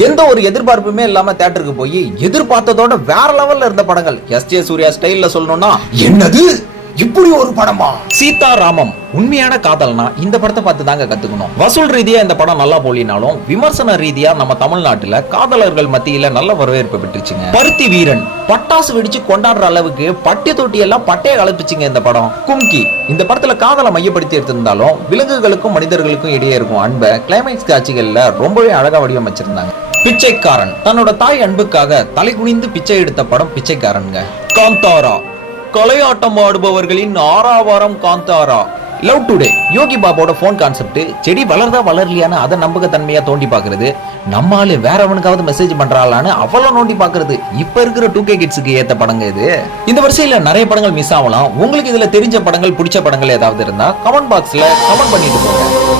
எந்த ஒரு எதிர்பார்ப்புமே இல்லாம தியேட்டருக்கு போய் எதிர்பார்த்ததோட வேற லெவல்ல இருந்த படங்கள். எஸ்.ஜே. சூர்யா ஸ்டைல்ல சொல்லணும்னா, என்னது இப்படி ஒரு படமா? சீதாராமம் உண்மையான காதல்னா இந்த படத்தை பார்த்து தாங்க கத்துக்கணும். வசூல் ரீதியா இந்த படம் நல்லா போலினாலும் விமர்சன ரீதியா நம்ம தமிழ்நாட்டுல காதலர்கள் மத்தியில நல்ல வரவேற்பு பெற்றுச்சுங்க. பருத்தி வீரன் பட்டாசு வெடிச்சு கொண்டாடுற அளவுக்கு பட்டி தொட்டி எல்லாம் பட்டைய கலப்பிச்சுங்க இந்த படம். கும்கி இந்த படத்துல காதலை மையப்படுத்தி எடுத்திருந்தாலும் விலங்குகளுக்கும் மனிதர்களுக்கும் இடையே இருக்கும் அன்பை கிளைமேக்ஸ் காட்சிகள்ல ரொம்பவே அழகா வடிவமைச்சிருந்தாங்க. பிச்சைக்காரன் தன்னோட தாய் அன்புக்காக தலை குனிந்து பிச்சை எடுத்த படம் பிச்சைக்காரனுங்க. காந்தாரா கலையாட்டம் ஆடுபவர்களின் ஆறாவாரம் காந்தாரா. லவ் டுடே யோகி பாபோட போன் கான்செப்ட் செடி வளர்தா வளரலையான அதை நம்பகத்தன்மையா தோண்டி பாக்குறது. நம்மால வேறவனுக்காவது மெசேஜ் பண்றாளான்னு அவ்வளவு நோண்டி பாக்குறது. இப்ப இருக்கிற 2K கிட்ஸுக்கு ஏத்த படங்க இது. இந்த வரிசையில நிறைய படங்கள் மிஸ் ஆகலாம். உங்களுக்கு இதுல தெரிஞ்ச படங்கள் பிடிச்ச படங்கள் ஏதாவது இருந்தா கமெண்ட் பாக்ஸ்ல கமெண்ட் பண்ணிட்டு போங்க.